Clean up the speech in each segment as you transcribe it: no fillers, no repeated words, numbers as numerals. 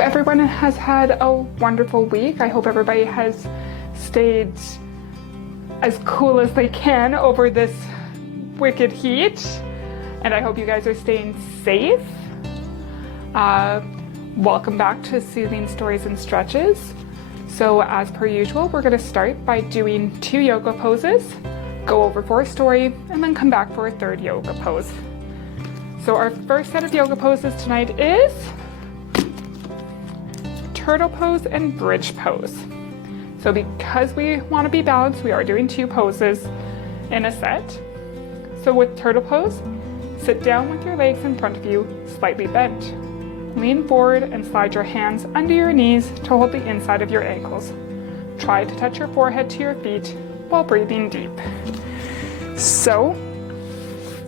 Everyone has had a wonderful week. I hope everybody has stayed as cool as they can over this wicked heat, and I hope you guys are staying safe. Welcome back to Soothing Stories and Stretches. So as per usual, we're going to start by doing 2 yoga poses, go over for a story, and then come back for a 3rd yoga pose. So our first set of yoga poses tonight is turtle pose and bridge pose. So because we want to be balanced, we are doing 2 poses in a set. So with turtle pose, sit down with your legs in front of you, slightly bent. Lean forward and slide your hands under your knees to hold the inside of your ankles. Try to touch your forehead to your feet while breathing deep. So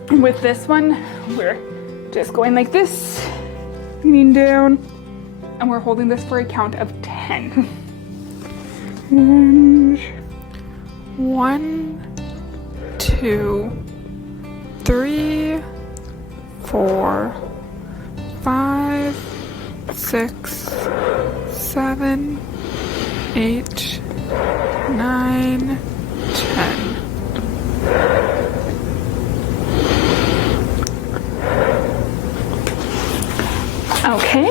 with this one, we're just going like this, leaning down, and we're holding this for a count of 10. And 1, 2, 3, 4, 5, 6, 7, 8, 9, 10. Okay,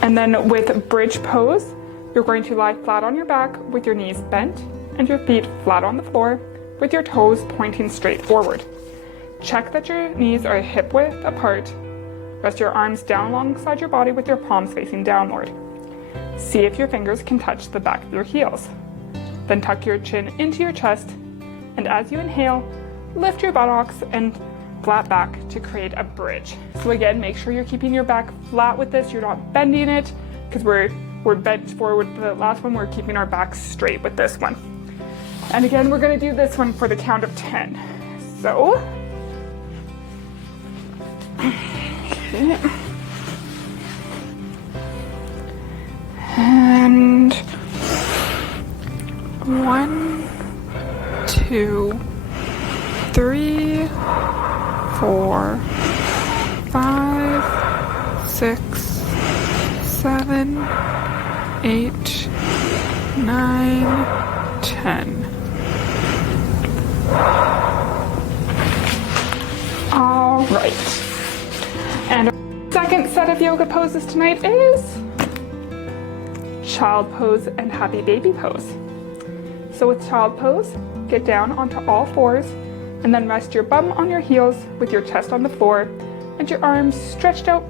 and then with bridge pose, you're going to lie flat on your back with your knees bent and your feet flat on the floor with your toes pointing straight forward. Check that your knees are hip width apart. Rest your arms down alongside your body with your palms facing downward. See if your fingers can touch the back of your heels. Then tuck your chin into your chest, and as you inhale, lift your buttocks and flat back to create a bridge. So again, make sure you're keeping your back flat with this. You're not bending it, because we're bent forward. The last one, we're keeping our back straight with this one. And again, we're going to do this one for the count of 10. So, okay. And 1, 2, 3, 4, 5, 6, 7, 8, 9, 10. All right. And our second set of yoga poses tonight is child pose and happy baby pose. So with child pose, get down onto all fours and then rest your bum on your heels with your chest on the floor and your arms stretched out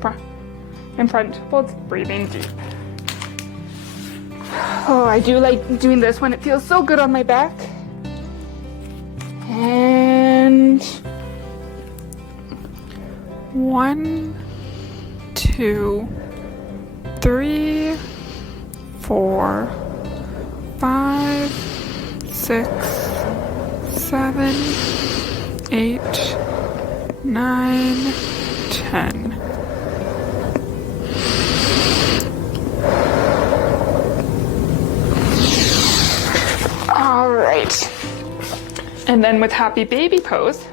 in front while breathing deep. Oh, I do like doing this one. It feels so good on my back. And 1, 2, 3, 4, 5, 6, 7, 8, 9, 10. All right. And then with happy baby pose,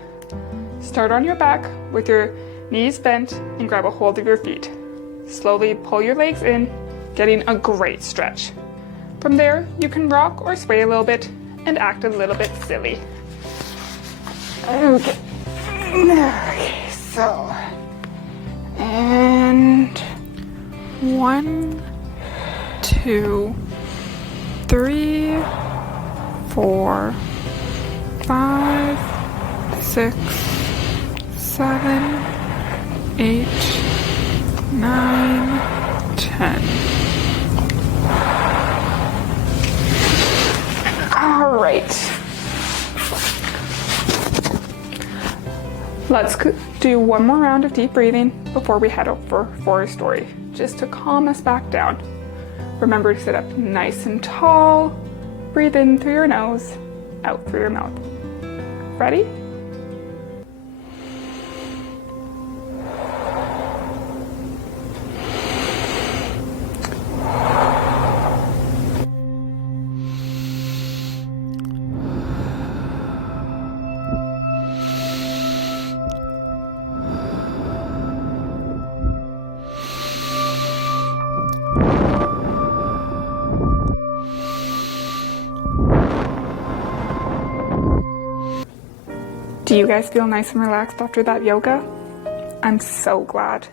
start on your back with your knees bent and grab a hold of your feet. Slowly pull your legs in, getting a great stretch. From there, you can rock or sway a little bit and act a little bit silly. Okay, so, and 1, 2, 3, 4, 5, 6, 7, 8, 9, 10. All right. Let's do one more round of deep breathing before we head over for a story, just to calm us back down. Remember to sit up nice and tall. Breathe in through your nose, out through your mouth. Ready? Do you guys feel nice and relaxed after that yoga? I'm so glad.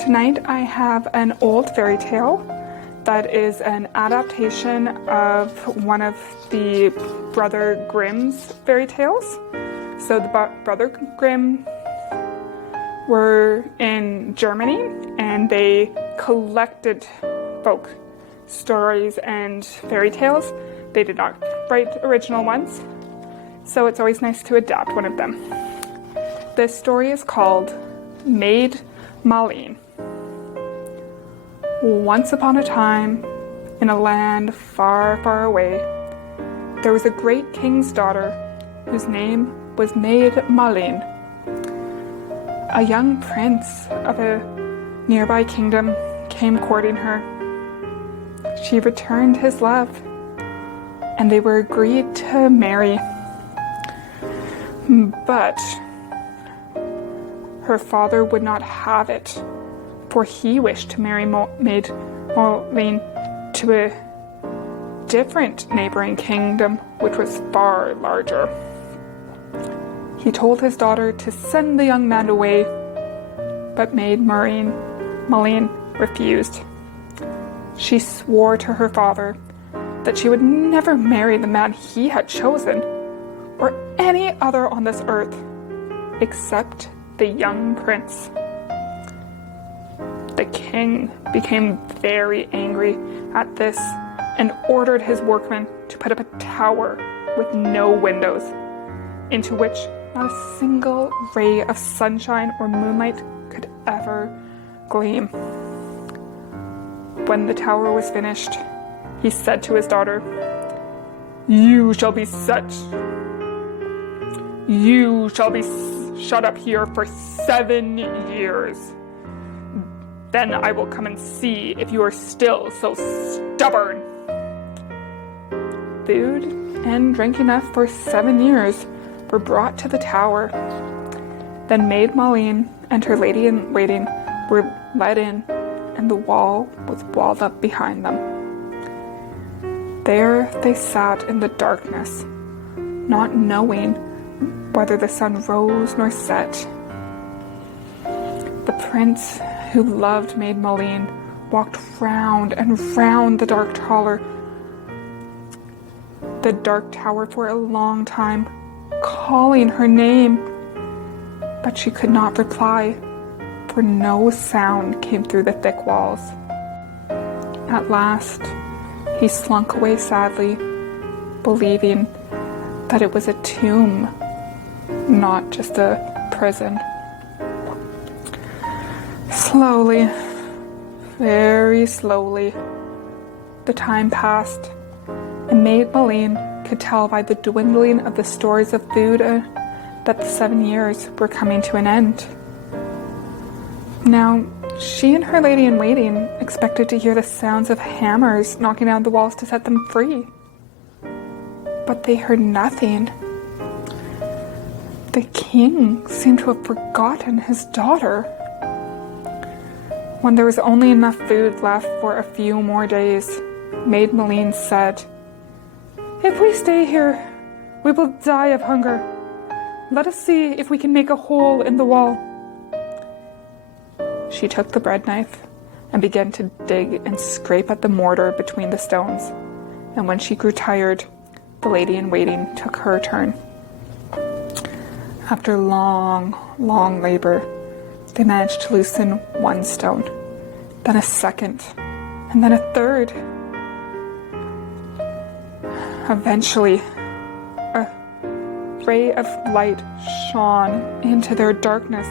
Tonight I have an old fairy tale that is an adaptation of one of the Brother Grimm's fairy tales. So the Brother Grimm were in Germany and they collected folk stories and fairy tales. They did not write original ones. So it's always nice to adapt one of them. This story is called Maid Maleen. Once upon a time, in a land far, far away, there was a great king's daughter whose name was Maid Maleen. A young prince of a nearby kingdom came courting her. She returned his love, and they were agreed to marry. But her father would not have it, for he wished to marry Maid Maleen to a different neighboring kingdom, which was far larger. He told his daughter to send the young man away, but Maid Maleen refused. She swore to her father that she would never marry the man he had chosen, or any other on this earth, except the young prince. The king became very angry at this and ordered his workmen to put up a tower with no windows, into which not a single ray of sunshine or moonlight could ever gleam. When the tower was finished, he said to his daughter, "You shall be shut up here for 7 years. Then I will come and see if you are still so stubborn." Food and drink enough for 7 years were brought to the tower. Then Maid Maleen and her lady-in-waiting were led in, and the wall was walled up behind them. There they sat in the darkness, not knowing whether the sun rose nor set. The prince, who loved Maid Maleen, walked round and round the dark tower for a long time, calling her name. But she could not reply, for no sound came through the thick walls. At last, he slunk away sadly, believing that it was a tomb, not just a prison. Slowly, very slowly, the time passed, and Maid Maleen could tell by the dwindling of the stores of food that the 7 years were coming to an end. Now, she and her lady-in-waiting expected to hear the sounds of hammers knocking down the walls to set them free. But they heard nothing. The king seemed to have forgotten his daughter. When there was only enough food left for a few more days, Maid Maleen said, "If we stay here, we will die of hunger. Let us see if we can make a hole in the wall." She took the bread knife and began to dig and scrape at the mortar between the stones, and when she grew tired, the lady-in-waiting took her turn. After long, long labor, they managed to loosen one stone, then a second, and then a third. Eventually, a ray of light shone into their darkness,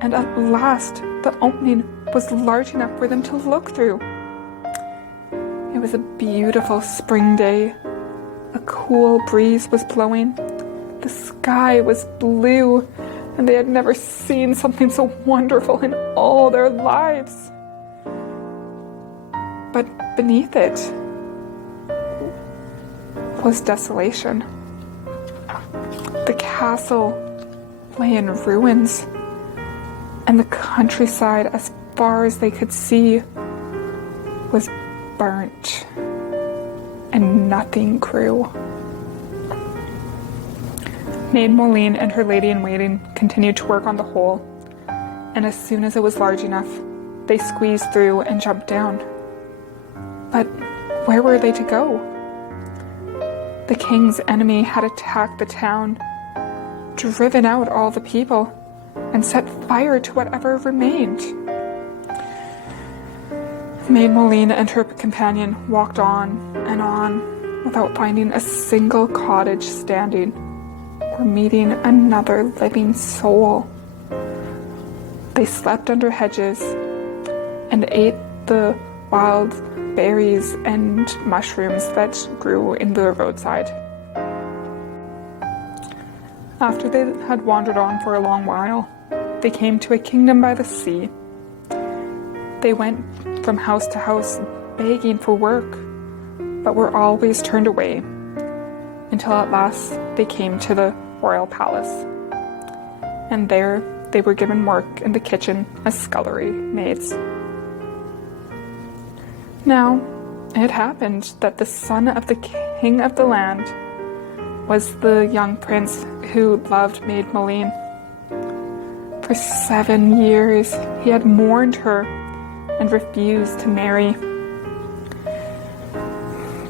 and at last the opening was large enough for them to look through. It was a beautiful spring day. A cool breeze was blowing. The sky was blue, and they had never seen something so wonderful in all their lives. But beneath it was desolation. The castle lay in ruins, and the countryside, as far as they could see, was burnt, and nothing grew. Maid Maleen and her lady-in-waiting continued to work on the hole, and as soon as it was large enough, they squeezed through and jumped down. But where were they to go? The king's enemy had attacked the town, driven out all the people, and set fire to whatever remained. Maid Maleen and her companion walked on without finding a single cottage standing or meeting another living soul. They slept under hedges and ate the wild berries and mushrooms that grew in the roadside. After they had wandered on for a long while, they came to a kingdom by the sea. They went from house to house begging for work, but were always turned away, until at last they came to the royal palace. And there they were given work in the kitchen as scullery maids. Now, it happened that the son of the king of the land was the young prince who loved Maid Maleen. For 7 years he had mourned her and refused to marry.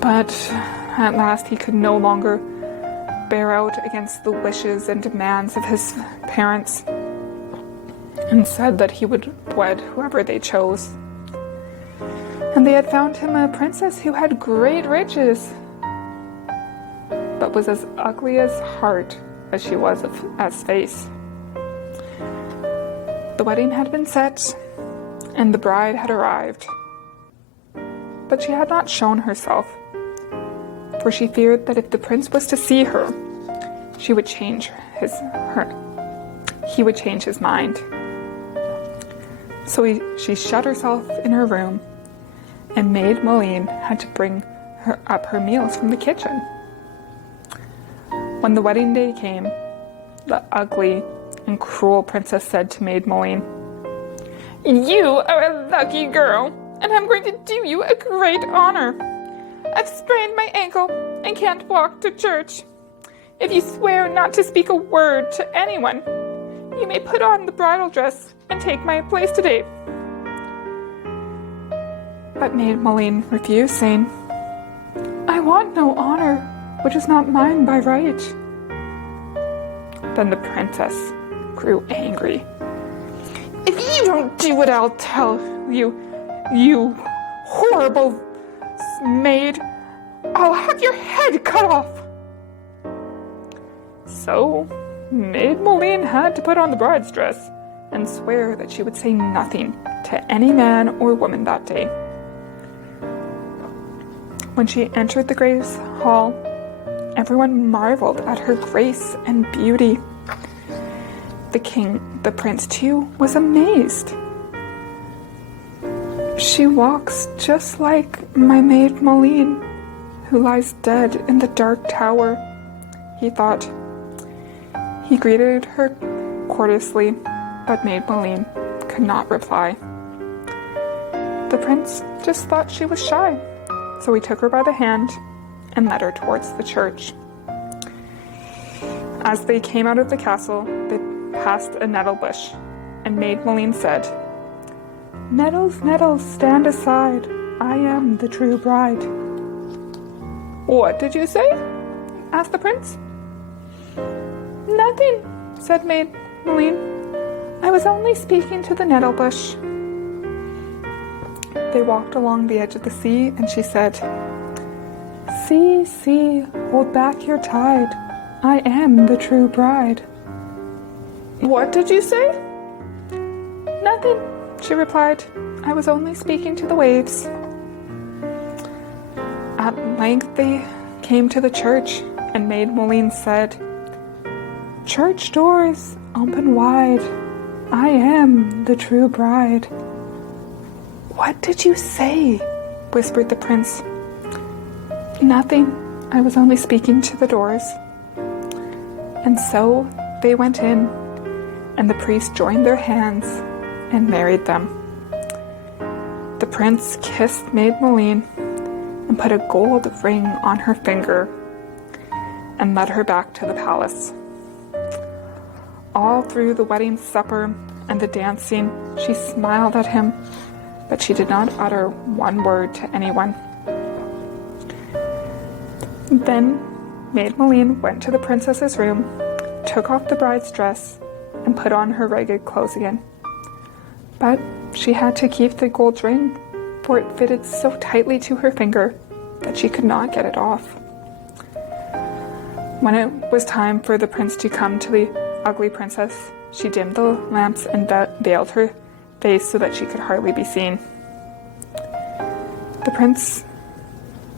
But at last he could no longer bear out against the wishes and demands of his parents, and said that he would wed whoever they chose. And they had found him a princess who had great riches, but was as ugly as heart as she was as face. The wedding had been set, and the bride had arrived, but she had not shown herself, for she feared that if the prince was to see her, he would change his mind. So she shut herself in her room, and Maid Maleen had to bring her up her meals from the kitchen. When the wedding day came, the ugly and cruel princess said to Maid Maleen, "You are a lucky girl, and I'm going to do you a great honor. I've sprained my ankle and can't walk to church. If you swear not to speak a word to anyone, you may put on the bridal dress and take my place today." But Maid Maleen refused, saying, "I want no honor, which is not mine by right." Then the princess grew angry. "If you don't do what I'll tell you, you horrible maid, I'll have your head cut off." So Maid Maleen had to put on the bride's dress and swear that she would say nothing to any man or woman that day. When she entered the grace hall, everyone marveled at her grace and beauty. The prince too, was amazed. "She walks just like my Maid Maleen, who lies dead in the dark tower," he thought. He greeted her courteously, but Maid Maleen could not reply. The prince just thought she was shy, so he took her by the hand and led her towards the church. As they came out of the castle, they passed a nettle bush, and Maid Maleen said, "Nettles, nettles, stand aside. I am the true bride." "What did you say?" asked the prince. "Nothing," said Maid Maleen. "I was only speaking to the nettle bush." They walked along the edge of the sea, and she said, "Sea, sea, hold back your tide. I am the true bride." "What did you say?" "Nothing," she replied. "I was only speaking to the waves." At length they came to the church, and Maid Maleen said, "Church doors, open wide. I am the true bride." "What did you say?" whispered the prince. "Nothing. I was only speaking to the doors." And so they went in, and the priest joined their hands and married them. The prince kissed Maid Maleen and put a gold ring on her finger and led her back to the palace. All through the wedding supper and the dancing, she smiled at him, but she did not utter one word to anyone. Then Maid Maleen went to the princess's room, took off the bride's dress, and put on her ragged clothes again. But she had to keep the gold ring, for it fitted so tightly to her finger that she could not get it off. When it was time for the prince to come to the ugly princess, she dimmed the lamps and veiled her face so that she could hardly be seen.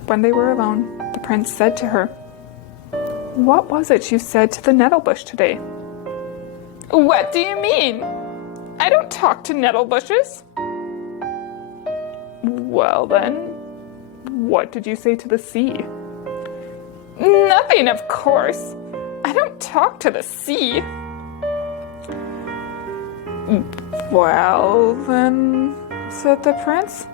When they were alone, the prince said to her, "What was it you said to the nettle bush today?" "What do you mean? I don't talk to nettle bushes." "Well then, what did you say to the sea?" "Nothing, of course. I don't talk to the sea." "Well then," said the prince,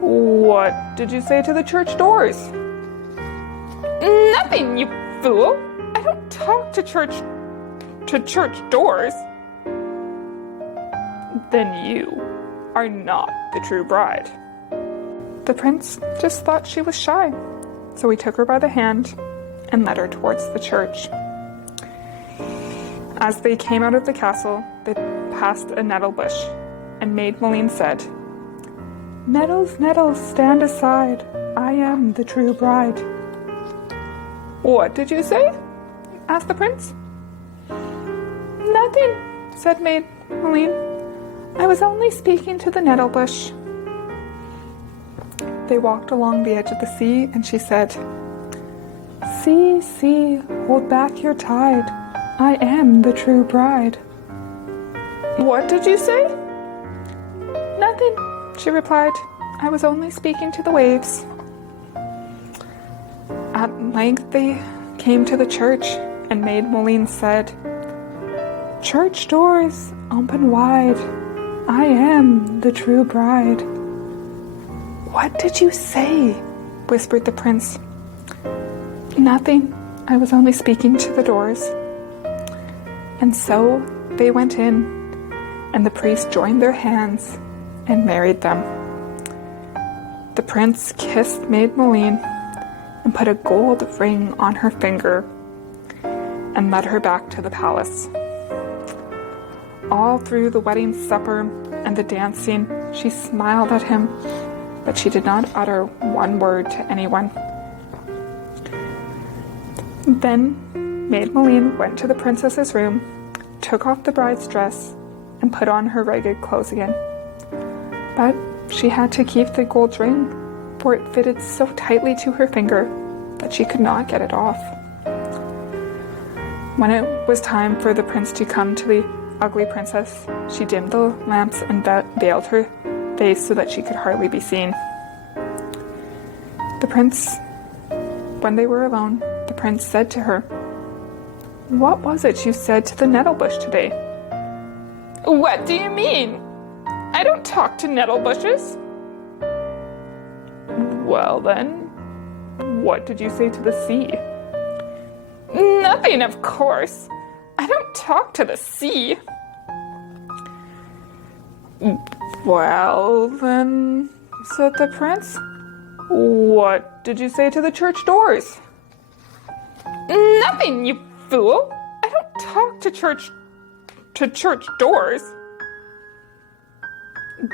"what did you say to the church doors?" "Nothing, you fool. I don't talk to church doors." "Then you are not the true bride." The prince just thought she was shy, so he took her by the hand and led her towards the church. As they came out of the castle, they passed a nettle bush, and Maid Maleen said, "Nettles, nettles, stand aside. I am the true bride." "What did you say?" asked the prince. "Nothing," said Maid Maleen. "I was only speaking to the nettle bush." They walked along the edge of the sea, and she said, "Sea, sea, hold back your tide. I am the true bride." "What did you say?" "Nothing," she replied. "I was only speaking to the waves." At length they came to the church, and Maid Maleen said, "Church doors, open wide. I am the true bride." "What did you say?" whispered the prince. "Nothing. I was only speaking to the doors." And so they went in, and the priest joined their hands and married them. The prince kissed Maid Maleen and put a gold ring on her finger and led her back to the palace. All through the wedding supper and the dancing, she smiled at him, but she did not utter one word to anyone. Then Maid Maleen went to the princess's room, took off the bride's dress, and put on her ragged clothes again. But she had to keep the gold ring, for it fitted so tightly to her finger that she could not get it off. When it was time for the prince to come to the ugly princess, she dimmed the lamps and veiled her face so that she could hardly be seen. When they were alone, the prince said to her, What was it you said to the nettle bush today? What do you mean? I don't talk to nettle bushes. Well then, what did you say to the sea? Nothing, of course. I don't talk to the sea. Well then, said the prince, what did you say to the church doors? Nothing, you fool. I don't talk to church doors.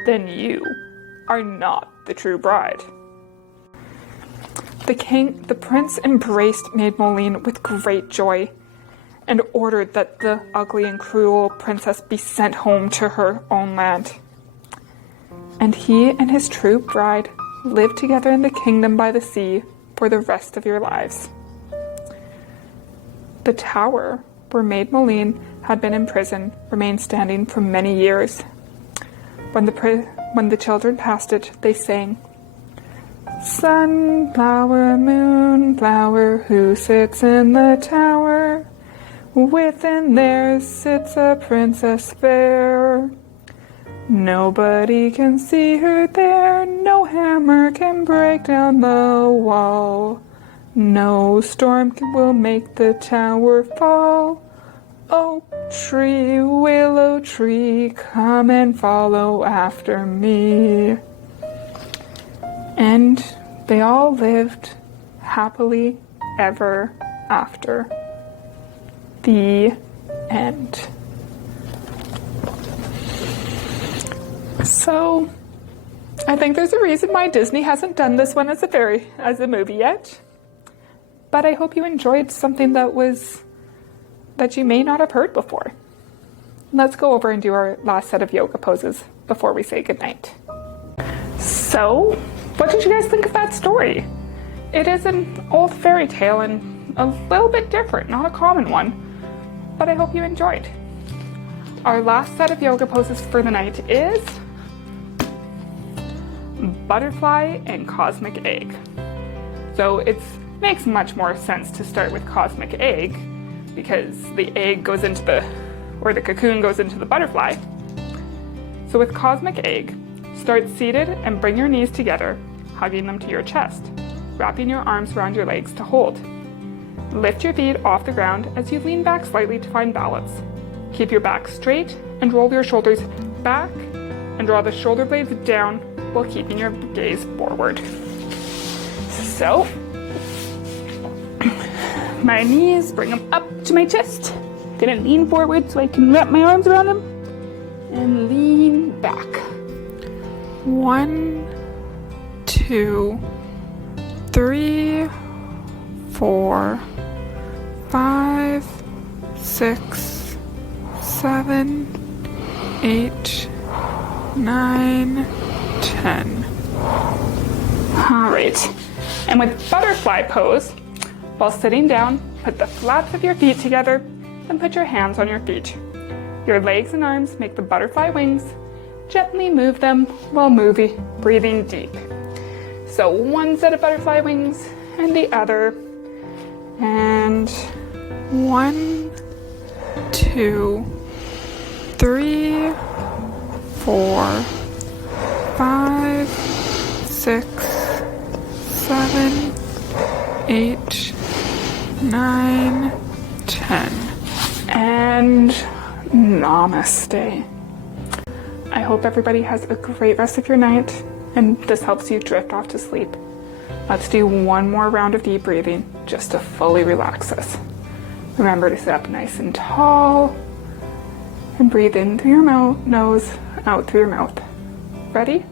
Then you are not the true bride. The prince embraced Maid Moline with great joy and ordered that the ugly and cruel princess be sent home to her own land. And he and his true bride lived together in the kingdom by the sea for the rest of your lives. The tower where Maid Moline had been imprisoned remained standing for many years. When the children passed it, they sang, Sunflower, moonflower, who sits in the tower? Within there sits a princess fair. Nobody can see her there, no hammer can break down the wall. No storm will make the tower fall. Oak tree, willow tree, come and follow after me. And they all lived happily ever after. The end. So, I think there's a reason why Disney hasn't done this one as a movie yet. But I hope you enjoyed something that you may not have heard before. Let's go over and do our last set of yoga poses before we say goodnight. So, what did you guys think of that story? It is an old fairy tale and a little bit different, not a common one, but I hope you enjoyed. Our last set of yoga poses for the night is butterfly and cosmic egg. So it makes much more sense to start with cosmic egg because the egg goes into the cocoon goes into the butterfly. So with cosmic egg, start seated and bring your knees together, hugging them to your chest, wrapping your arms around your legs to hold. Lift your feet off the ground as you lean back slightly to find balance. Keep your back straight and roll your shoulders back and draw the shoulder blades down while keeping your gaze forward. So, my knees, bring them up to my chest. Gonna lean forward so I can wrap my arms around them and lean back. 1, 2, 3, 4, 5, 6, 7, 8, 9, 10. All right. And with butterfly pose, while sitting down, put the flaps of your feet together and put your hands on your feet. Your legs and arms make the butterfly wings. Gently move them while breathing deep. So one set of butterfly wings and the other. And 1, 2, 3, 4, 5, 6, 7, 8, 9, 10. And namaste. I hope everybody has a great rest of your night and this helps you drift off to sleep. Let's do one more round of deep breathing just to fully relax us. Remember to sit up nice and tall and breathe in through your nose, out through your mouth. Ready?